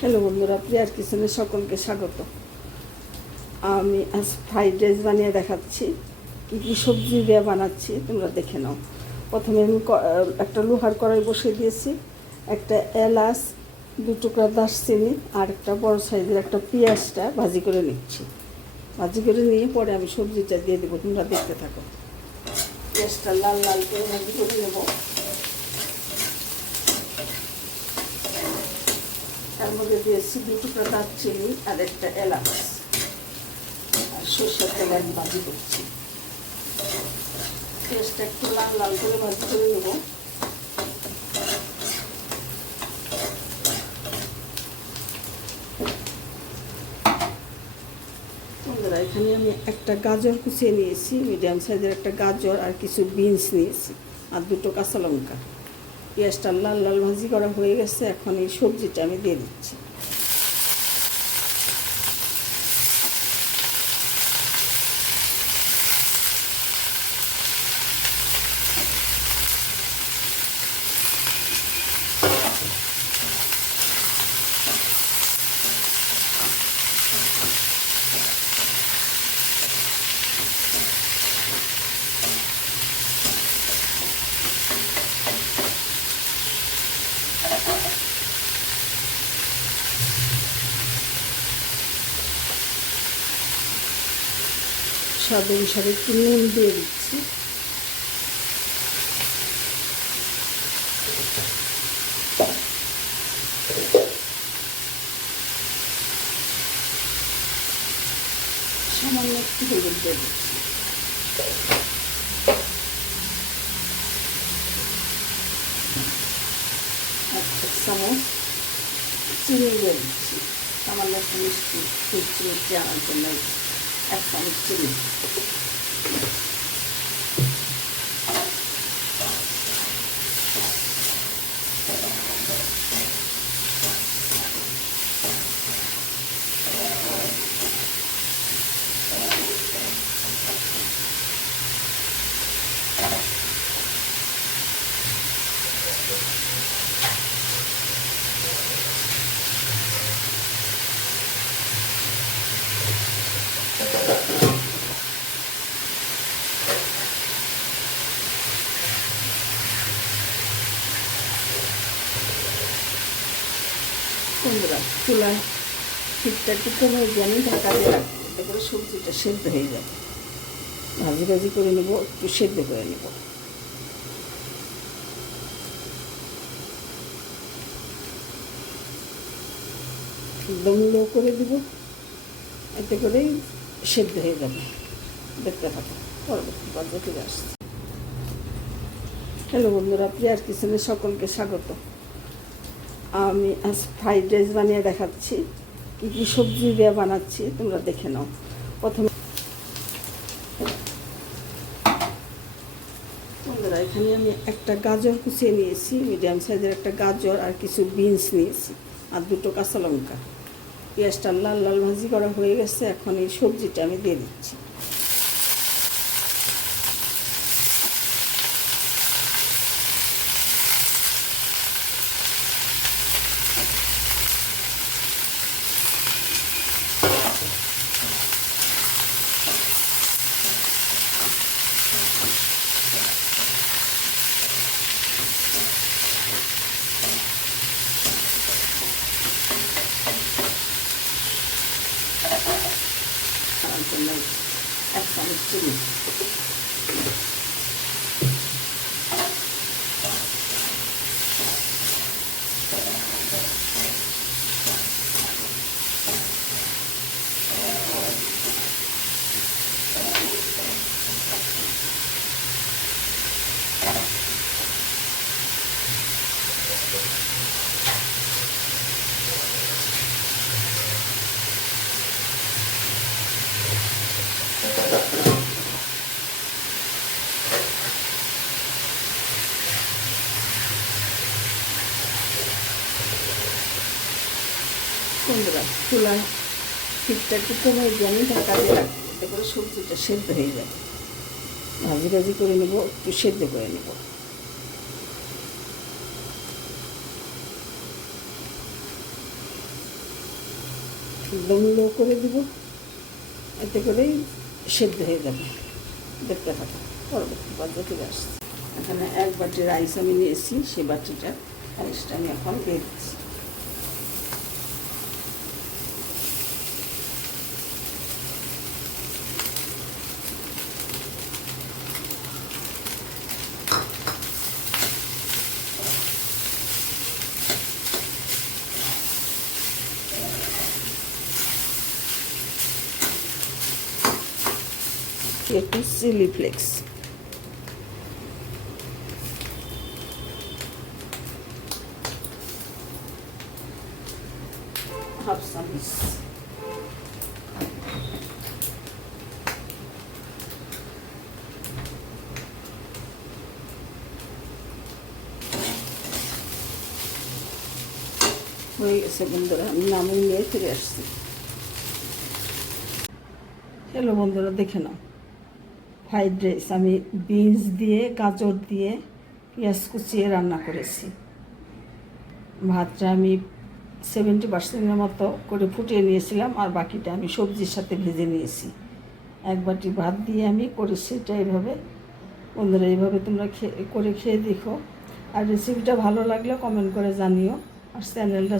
Hello বন্ধুরা, প্রিয়ার কিচেনে সকলকে স্বাগত। আমি আজ ফ্রাইড রাইস বানিয়ে দেখাচ্ছি। কী কী সবজি দিয়ে বানাচ্ছি তোমরা দেখে নাও। প্রথমে আমি একটা লোহার কড়াই বসিয়ে দিয়েছি। একটা এলাচ, 2 টুকরা দারচিনি আর একটা বড় সাইজের একটা পেঁয়াজটা ভাজি করে নিচ্ছি। ভাজি করে নিয়ে পরে আমি সবজিটা দিয়ে দেবো, তোমরা দেখতে থাকো। পেঁয়াজটা লাল লাল করে ভাজি করে নেবো। তার মধ্যে দিয়েছি 2 টুকরা দারচিনি আর একটা এলাচ, আর সরষের তেল আমি ভাজি করছি। পেঁয়াজটা একটু লাল লাল করে ভাজি করে নেব। বন্ধুরা, এখানে আমি একটা গাজর কুচিয়ে নিয়েছি, মিডিয়াম সাইজের একটা গাজর আর কিছু বিনস নিয়েছি আর 2টো কাঁচা লঙ্কা। পেঁয়াজটা লাল লাল ভাজি করা হয়ে গেছে, এখন এই সবজিটা আমি দিয়ে দিচ্ছি। স্বাদ অনুসারে একটু নুন দিয়ে দিচ্ছি। সামান্য একটু হলুদ দিয়ে দিচ্ছি। আর 1 চামচ চিনি দিয়ে দিচ্ছি। সামান্য একটু মিষ্টি মিষ্টি আনার জন্য 1 চামচ চিনি। বন্ধুরা, চুলার হিটটা একটু কমে দিয়ে আমি ঢাকা দিয়ে রাখবো, এতে করে সবজিটা সেদ্ধ হয়ে যাবে। ভাজি ভাজি করে নেবো, একটু সেদ্ধ করে নেব। একদম লো করে দিব, এতে করেই সেদ্ধ হয়ে যাবে। দেখতে থাকো, পরবর্তী পর্যায়ে ফিরে আসছি। হ্যালো বন্ধুরা, প্রিয়ার কিচেনে সকলকে স্বাগত। আমি আজ ফ্রাইড রাইস বানিয়ে দেখাচ্ছি। কী কী সবজি দিয়ে বানাচ্ছি তোমরা দেখে নাও। প্রথমে বন্ধুরা, এখানে আমি একটা গাজর কুচিয়ে নিয়েছি, মিডিয়াম সাইজের একটা গাজর আর কিছু বিনস নিয়েছি আর 2টো কাঁচা লঙ্কা। পেঁয়াজটা লাল লাল ভাজি করা হয়ে গেছে, এখন এই সবজিটা আমি দিয়ে দিচ্ছি। তার জন্য 1 চামচ চিনি। বন্ধুরা, চুলার হিটটা একটু কমে দিয়ে আমি ঢাকা দিয়ে রাখবো, এতে করে সবজিটা সেদ্ধ হয়ে যাবে। ভাজি ভাজি করে নেব, একটু সেদ্ধ করে নেব। একদম লো করে দিব, এতে করেই সেদ্ধ হয়ে যাবে। দেখতে থাকো, পরবর্তী পর্যায়ে ফিরে আসছি। এখানে 1 বাটি রাইস আমি নিয়েছি, সেই বাটিটা রাইসটা আমি এখন দিয়ে দিচ্ছি। একটু চিলি ফ্লেক্স, হাফ চামচ, হয়ে গেছে বন্ধুরা। আমি নামিয়ে নিয়ে ফিরে আসছি। হ্যালো বন্ধুরা, দেখে নাও ফ্রাইড রাইস আমি বিনস দিয়ে, গাজর দিয়ে, পেঁয়াজ কুচিয়ে রান্না করেছি। ভাতটা আমি 70% মতো করে ফুটিয়ে নিয়েছিলাম, আর বাকিটা আমি সবজির সাথে ভেজে নিয়েছি। 1 বাটি ভাত দিয়ে আমি করেছি এটা এইভাবে। বন্ধুরা, এইভাবে তোমরা করে খেয়ে দেখো, আর রেসিপিটা ভালো লাগলে কমেন্ট করে জানিও, আর চ্যানেলটা